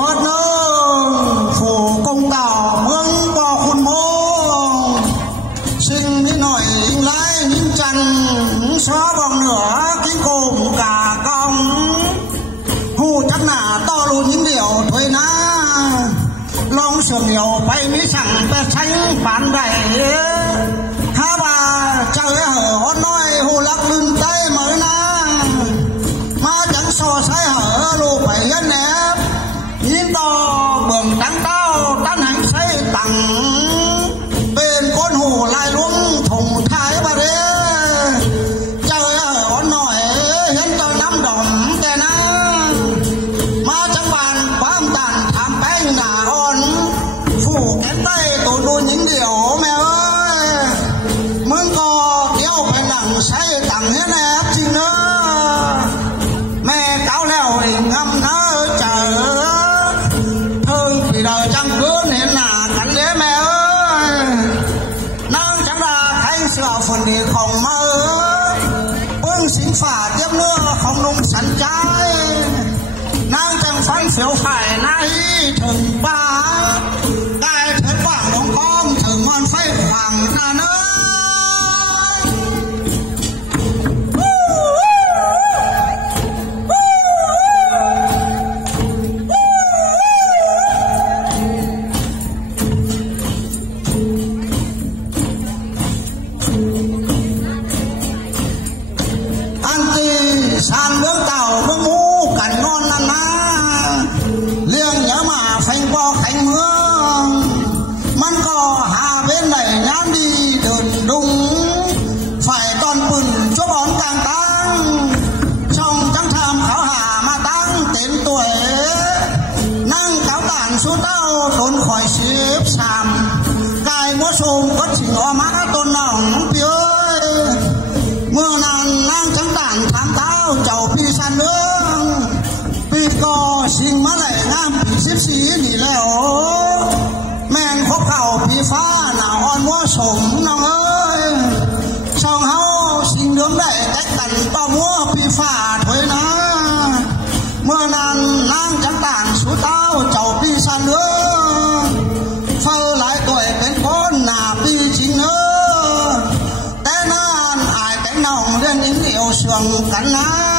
một nương phủ công đảo mương bò khuôn mô sinh đi nổi lái những chân xóa vòng nửa kinh cùng cả công hù chắc là to luôn những điều thuê ná long sườn nhiều bay mỹ sẵn bè xanh bán đầy ha bà trời hở hót nói hù lắc lưng tay mới na mà chẳng so sánh hở lù phải hết nếp nhìn to bường trắng tao tán hành xây tặng bên con hù lại luôn thùng thái bà đế trời hở hót nói hiện tôi nắm đồng tè ná mà chẳng bàn bám tàn thảm bánh là on phủ kém tay tụi đuôi những điều mẹ ơi muốn có kéo phải nặng say tặng hết nè chi nữa mẹ cáo leo hình ngâm nó chờ thương thì đời chẳng cứ nên là cắn đế mẹ ơi nâng chẳng ra thanh sửa phần đi không mơ bưng xin phả tiếp nữa không nung sẵn trái nâng chẳng phán phiếu phải nãy thường ba đại thế quảng đông con thường ngon phây hoàng ta nữa ăn chi san bướng tàu bướng mũ cảnh non ăn ná liêng nhớ mà phanh qua khánh hương mắn co hà bên này nhám đi đường đúng phải toàn bừng chỗ bón càng tăng trong trắng tham khảo hà mà tăng tên tuổi năng cáo tàn số tao trốn khỏi xếp xàm cài múa sùng có chỉ ngõ má tôn nòng phía mưa nàng năng trắng tàn tham tao chầu pi san nước pi co xin má lại nam pi xếp xí nỉ lèo men khóc khẩu pi phá nào on múa sùng nòng ơi song hao xin nướng đẩy cách tần to múa pi phá thuê ná mưa nàng năng trắng tàn số tao chầu pi san nước phơ lại tuổi bên con là pi chính nữa té nan ai cánh nòng lên những điều sườn cắn ná